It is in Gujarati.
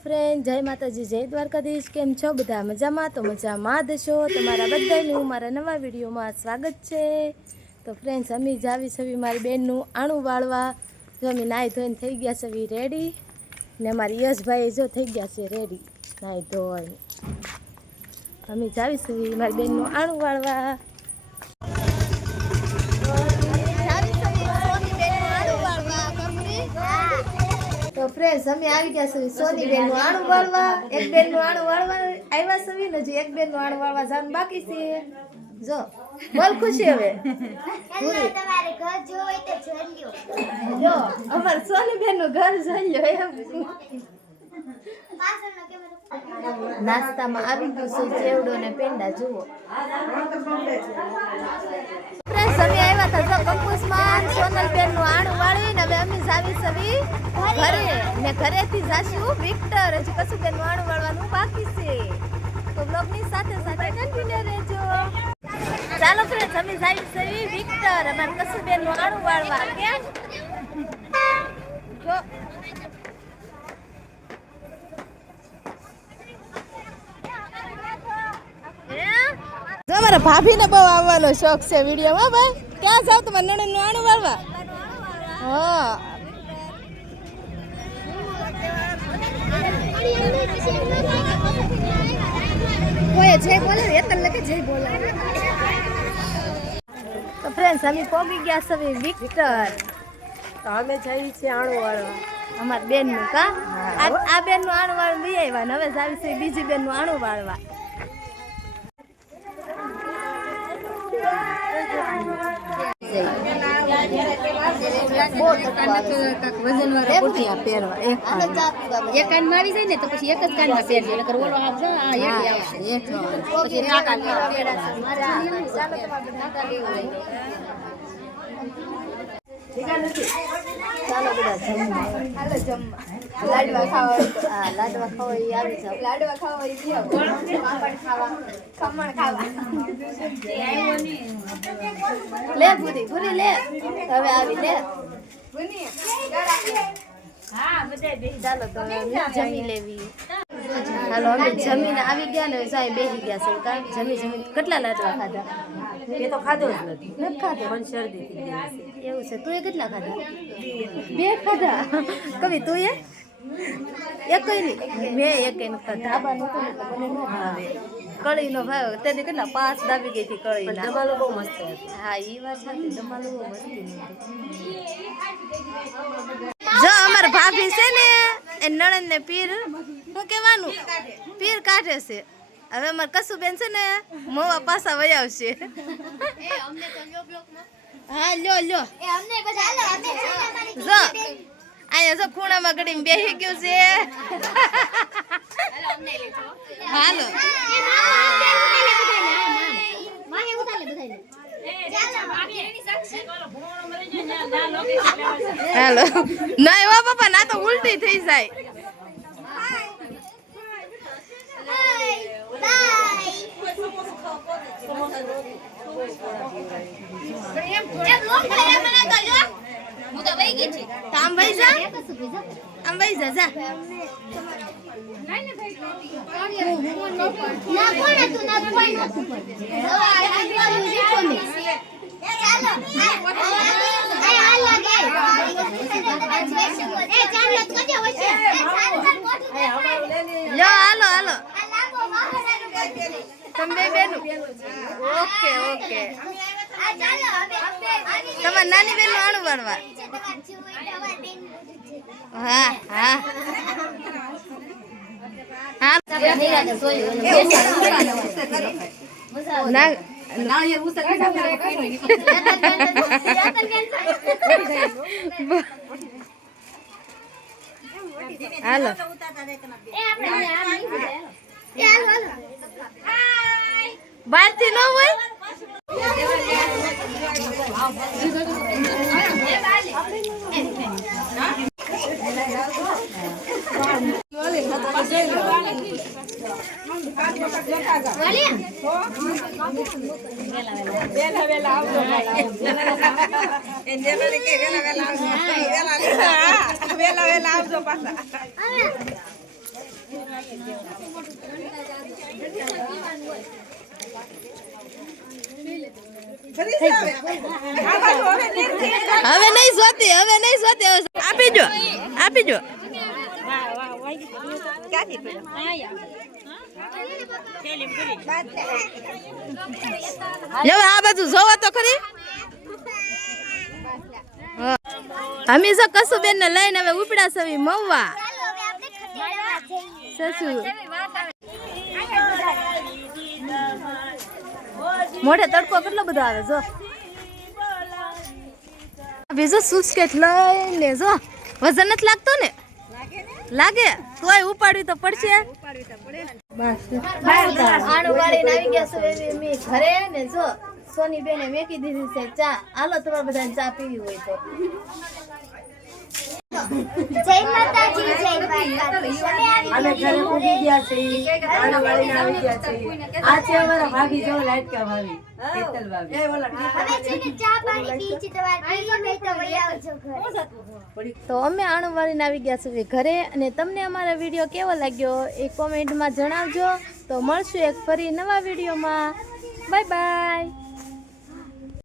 ફ્રેન્ડ, જય માતાજી, જય દ્વારકાધીશ. કેમ છો બધા? મજામાં? તો મજામાં દશો. તમારા બધાનું મારા નવા વિડીયોમાં સ્વાગત છે. તો ફ્રેન્ડ્સ, અમે જાવી છવી મારી બેનનું આણું વાળવા. જો અમે નાહી ધોઈને થઈ ગયા છે રેડી, ને અમારી યશભાઈ જો થઈ ગયા છે રેડી નાહી ધોઈને. અમે જાવી છવી મારી બેનનું આણું વાળવા. તો ફ્રેન્ડ્સ, અમે આવી ગયા છે સોની બેનનું આણું વાળવા. એક બેનનું આણું વાળવા આવ્યા છે ને, હજી એક બેનનું આણું વાળવા જવાનું બાકી છે. જો બોલ ખુશી હવે તમારે ઘર જોઈ તો જોઈ લ્યો. જો અમાર સોની બેનનું ઘર જોઈ લ્યો એમ. નાસ્તામાં આવી ગયું છે ચેવડો ને પેંડા. જુઓ ફ્રેન્ડ્સ, અમે આવ્યા હતા જો કંકુસમાં સોનલ બેનનું આણું વાળીને હવે અમે જાવી સવી ઘરે, ને ઘરેથી જાશું વિક્ટર. હજી કશું બેનનું આણું વાળવાનું બાકી છે. તો બ્લોગની સાથે સાથે કન્ટિન્યુ રહેજો. ચાલો ફ્રેન્ડ્સ, અમે જાવી સવી વિક્ટર અમાર કશું બેનનું આણું વાળવા. કેમ જો અમારા ભાભીને બહુ આવવાનો શોખ છે વિડીયોમાં. ભાઈ ક્યાં જાવ તમારે નણંદનું આણું વાળવા? હા, કોઈ જય બોલે એતલ લગે જય બોલે. તો ફ્રેન્ડ્સ, અમે પોગી ગયા છે વિક્ટર. તો અમે જઈએ છીએ આણું વાળવા અમાર બેનનું. કા આ બેનનું આણું વાળવા લઈ આવ્યા ને હવે જાવી છે બીજી બેનનું આણું વાળવા. એક કાન મારી જાય ને તો પછી એક જ કાનમાં પહેરજો, નકર ઓલો આવશે આ હેઠી આવશે પછી આ કાન ચાલો બધા જમવા. હાલો જમવા. લાડવા ખાવા. હા, લાડવા ખાવા ઈ આવી જાવ. લાડવા ખાવા ઈ જાવ. પાપડ ખાવા, ખમણ ખાવા. લે પૂરી પૂરી લે. હવે આવી લે. પૂરી હા બધાય બેહી. ચાલો તો જમી લેવી. હાલો અમે જમીને આવી ગયા ને સાહેબ બેસી ગયા છે. કારણ જમી કેટલા લાડવા ખાધા? એ તો ખાધો જ નથી. નથી ખાધો. પણ શરદી થઈ ગઈ એવું છે. તું એ કેટલા ખાધા? બે ખાધા. કવિ તું એ એક નહીં? મેં એક ધાબા નતું ને તો મને ન ભાવે. કઢીનો ભાવ તેથી કેટલા 5 દાબી ગઈ હતી કઢી. દમાલો બહુ મસ્ત હતો. હા, એ વાત સાચી. દમાલો બહુ મસ્તી નતું. જો અમાર ભાભી છે ને એ નણંદ ને પીર શું કહેવાનું પીર કાઢે છે. હવે અમાર કસુ બેન છે ને મોવા પાછા વહી આવશે. હા લ્યો લ્યો. જો અહીંયા જો ખૂણામાં ઘડીને બેસી ગયું છે. હાલો હાલો. ના એવા બાપા, ના તો ઉલટી થઈ જાય. આમ ભાઈ જા, આમ ભાઈ જા જા. હાલો હાલો તમે બેન. Okay okay. તમારી નાની બેન નું આણું વાળવા. હા હા હા. ના હાલો. બહાર થી ન હોય. હવે નહીં જોતી હવે આપી જો હવે આ બાજુ જોવો તો ખરી અમે જો કસુબેન ને લઈને હવે ઉપડા સવી મવવા સસુ મોઢે તડકો કેટલો બધો આવે જો બીજો સુસ્કેટ લઈને જો વજન નથી લાગતો ને લાગે તોય ઉપાડવી તો પડશે આણું વાળીને આવી ગયા છો એવી મી ઘરે ને જો સોની બેને મેકી દીધી છે ચા હાલો તમારે બધાને ચા પીવી હોય તો જય માતાજી જય દ્વારકાધીશ અમે ઘરે પૂગી ગયા છે આણું વાળીને આવી ગયા છે આ છે અમારા ભાભી જો લાડકા ભાભી કેતલ ભાભી હવે છે ને ચા પાણી પીચી તમારે પીવો નહીં તો વહી આવજો ઘરે તો અમે આણું વાળીને આવી ગયા છીએ ઘરે અને તમને અમારો વિડીયો કેવો લાગ્યો એ કોમેન્ટમાં જણાવજો તો મળશું એક ફરી નવા વિડીયોમાં બાય બાય